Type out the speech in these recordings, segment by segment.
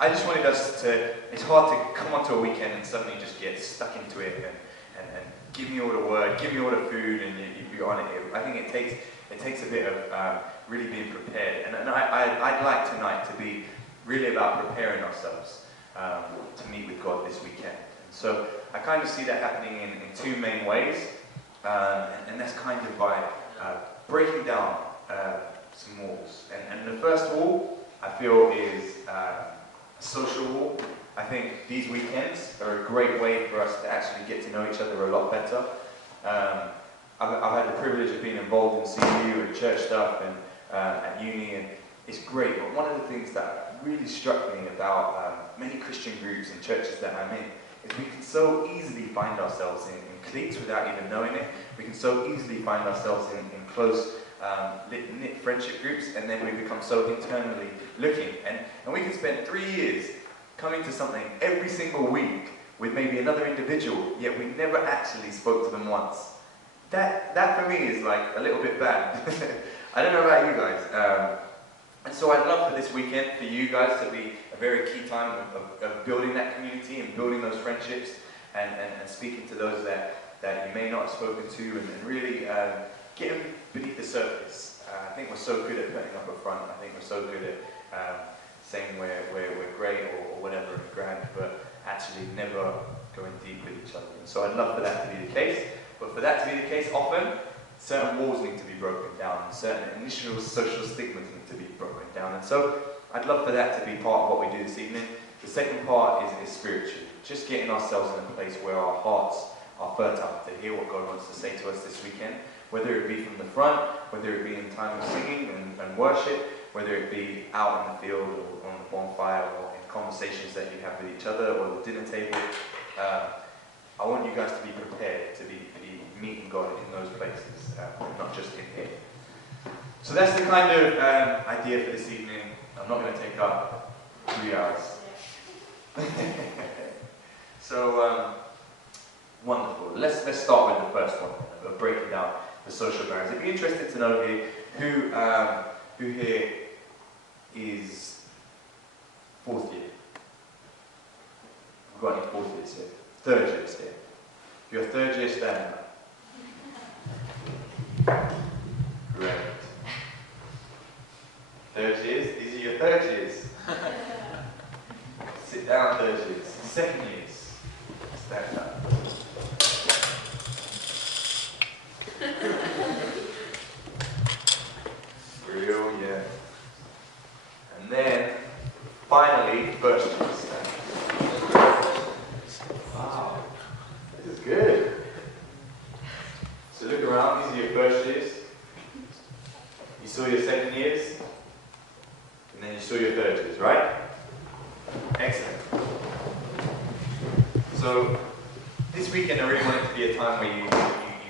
I just wanted us to, it's hard to come onto a weekend and suddenly just get stuck into it and give me all the word, give me all the food, and you're on it. I think it takes a bit of really being prepared. And I'd like tonight to be really about preparing ourselves to meet with God this weekend. And so I kind of see that happening in two main ways, and that's kind of by breaking down some walls. And the first wall, I feel, is a social wall. I think these weekends are a great way for us to actually get to know each other a lot better. I've had the privilege of being involved in CU and church stuff and at uni, and it's great. But one of the things that really struck me about many Christian groups and churches that I'm in is we can so easily find ourselves in cliques without even knowing it. We can so easily find ourselves in close knit friendship groups, and then we become so internally looking. And we can spend 3 years coming to something every single week with maybe another individual, yet we never actually spoke to them once. That for me is like a little bit bad. I don't know about you guys. And so I'd love for this weekend for you guys to be a very key time of building that community and building those friendships and speaking to those that you may not have spoken to, and really getting beneath the surface. I think we're so good at putting up a front. I think we're so good at saying we're great or whatever and grand, but actually never going deep with each other. And so I'd love for that to be the case. But for that to be the case, often certain walls need to be broken down, and certain initial social stigmas need to be broken down. And so I'd love for that to be part of what we do this evening. The second part is spiritual, just getting ourselves in a place where our hearts are fertile to hear what God wants to say to us this weekend, whether it be from the front, whether it be in time of singing and worship, whether it be out in the field or on the bonfire or in conversations that you have with each other or the dinner table. I want you guys to be prepared to be meeting God in those places, not just in here. So that's the kind of idea for this evening. I'm not going to take up 3 hours. So, wonderful. Let's start with the first one, of breaking down the social barriers. I'd be interested to know here who here is fourth year. We've got any fourth years here? Third years here. If you're third year, stand up. Great. Third years, these are your third years. Sit down, third years. Second years, stand up. Brilliant. And then, finally, first years, stand up. Wow, this is good. So look around, these are your first years. You saw your second years, and then you saw your third years, right? Excellent. So this weekend I really want it to be a time where you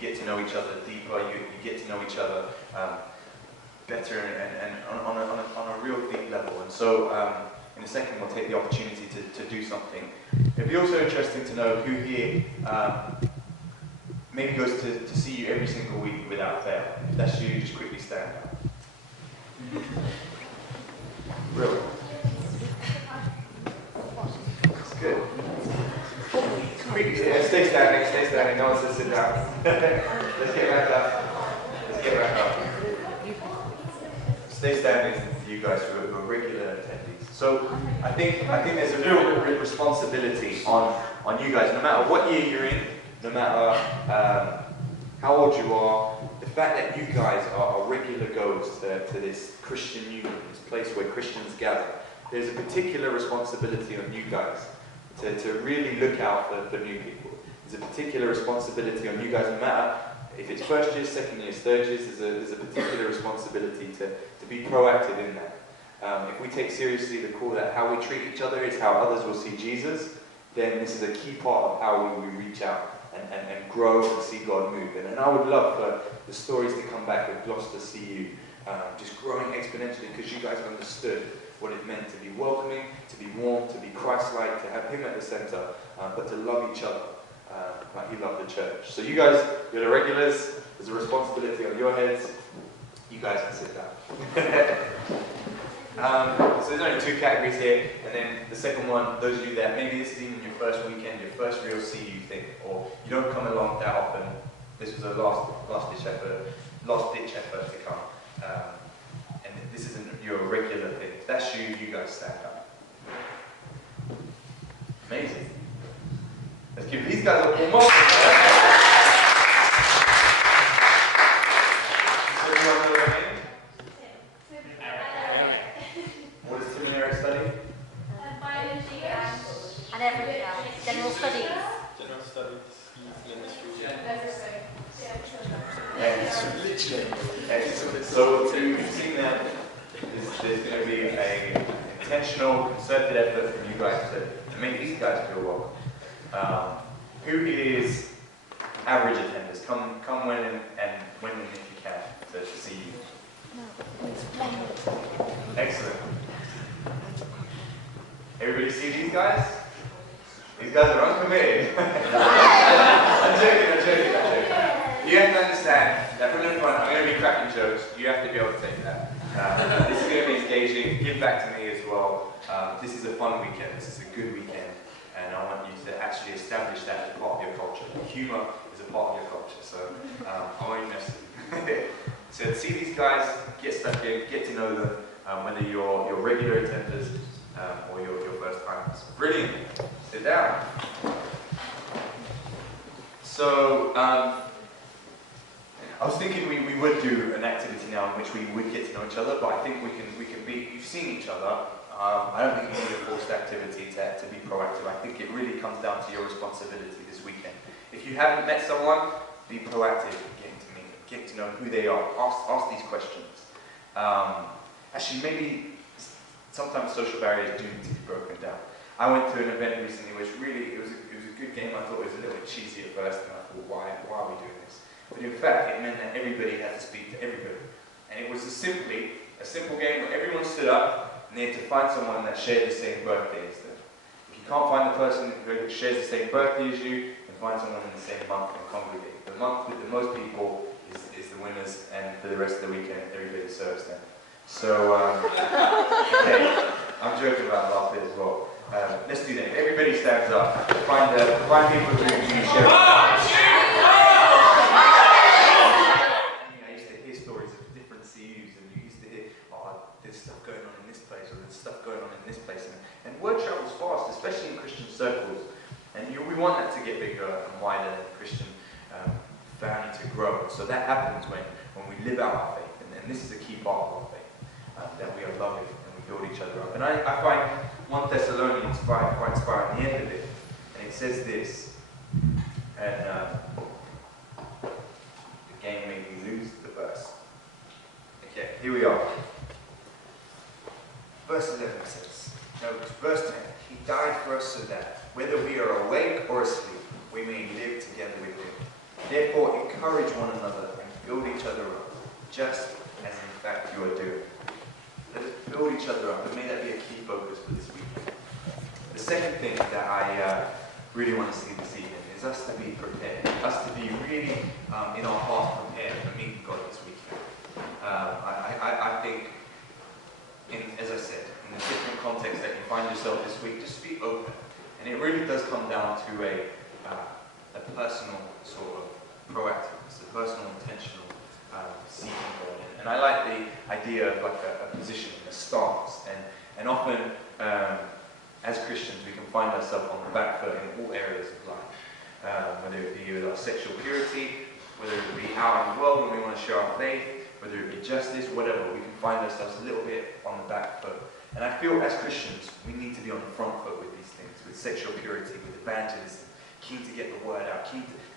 get to know each other deeper, you get to know each other better and on a real deep level. And so in a second we'll take the opportunity to do something. It'd be also interesting to know who here maybe goes to see you every single week without fail. If that's you, just quickly stand up. Brilliant. That's good. Quickly, stay standing, no one says sit down. Let's get back up. Stay standing for you guys who are regular attendees. So I think there's a real responsibility on you guys, no matter what year you're in, no matter how old you are, the fact that you guys are regular goers to this Christian union, this place where Christians gather, there's a particular responsibility on you guys to really look out for new people. There's a particular responsibility on you guys, no matter if it's first years, second years, third years, there's a particular responsibility to be proactive in that. If we take seriously the call that how we treat each other is how others will see Jesus, then this is a key part of how we reach out and grow and see God move. And I would love for the stories to come back with Gloucestershire, just growing exponentially because you guys understood what it meant to be welcoming, to be warm, to be Christ-like, to have Him at the center, but to love each other like He loved the church. So you guys, you're the regulars, there's a responsibility on your heads. You guys can sit down. So there's only 2 categories here, and then the second one, those of you that maybe this is even your first weekend, your first real CU thing, or you don't come along that often. This was a last ditch effort to come, and this isn't your regular thing. If that's you, you guys stand up. Amazing. Let's give these guys a warm up. Does everyone know their name? What does Tim and Eric study? Biology and everything else. General studies. General studies, chemistry. Excellent. So you've seen that there's going to be an intentional, concerted effort from you guys to make these guys feel welcome. Who is average attenders? Come when and when if you can to see you. Excellent. Everybody see these guys? These guys are uncommitted. I'm joking. You have to understand that from the front, I'm going to be cracking jokes. You have to be able to take that. This is going to be engaging. Give back to me as well. This is a fun weekend. This is a good weekend. And I want you to actually establish that as part of your culture. Humor is a part of your culture. So I won't mess with you. So see these guys, get stuck in, get to know them, whether you're regular attenders or your first timers. Brilliant. Sit down. So I was thinking we would do an activity now in which we would get to know each other, but I think we can be. You've seen each other. I don't think you need a forced activity to be proactive. I think it really comes down to your responsibility this weekend. If you haven't met someone, be proactive in getting to meet them, getting to know who they are. Ask these questions. Actually, maybe sometimes social barriers do need to be broken down. I went to an event recently which really, it was a good game. I thought it was a little bit cheesy at first, and I thought, why are we doing this? But in fact, it meant that everybody had to speak to everybody. And it was a simple game where everyone stood up and they had to find someone that shared the same birthday as them. If you can't find the person who shares the same birthday as you, then find someone in the same month and congregate. The month with the most people is the winners, and for the rest of the weekend, everybody serves them. So, okay, I'm joking about the last bit as well. Let's do that. Everybody stands up. Find people who share. I used to hear stories of different CUs, and you used to hear, oh, there's stuff going on in this place, or there's stuff going on in this place, and word travels fast, especially in Christian circles. And we want that to get bigger and wider, and Christian family to grow. So that happens when we live out our faith, and this is a key part of our faith, that we are loving and we build each other up. And I find 1 Thessalonians 5 quite inspiring at the end of it, and it says this, and the game made me lose the verse. Okay, here we are. Verse 11 says, no, verse 10, he died for us so that, whether we are awake or asleep, we may live together with him. Therefore, encourage one another and build each other up, just as in fact you are doing. Let us build each other up, and may that be a key focus for this weekend. The second thing that I really want to see this evening is us to be prepared, us to be really in our hearts prepared for meeting God this weekend. I think, as I said, in the different context that you find yourself this week, just be open. And it really does come down to a personal sort of proactiveness, a personal intentional seeking God. And I like the idea of like a position, a stance. And often, as Christians, we can find ourselves on the back foot in all areas of life. Whether it be with our sexual purity, whether it be out in the world when we want to share our faith, whether it be justice, whatever, we can find ourselves a little bit on the back foot. And I feel as Christians, we need to be on the front foot with these things, with sexual purity, with evangelism, keen to get the word out,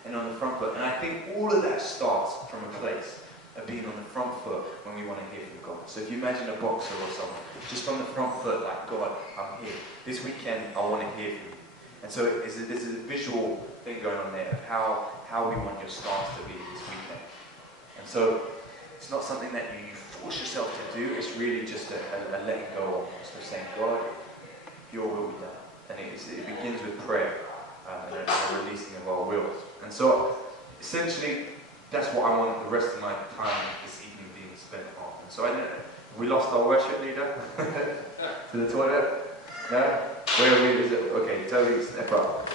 and on the front foot. And I think all of that starts from a place of being on the front foot when we want to hear from God. So if you imagine a boxer or someone, just on the front foot, like, God, I'm here. This weekend, I want to hear from you. And so there's a visual thing going on there of how we want your stance to be this weekend. And so it's not something that you force yourself to do, it's really just a letting go almost, of saying, God, your will be done. And it begins with prayer and a releasing of our wills. And so essentially, that's what I want the rest of my time this evening being spent on. And so I don't know, We lost our worship leader to the toilet. No? Where are we? Is it? Okay, totally step up.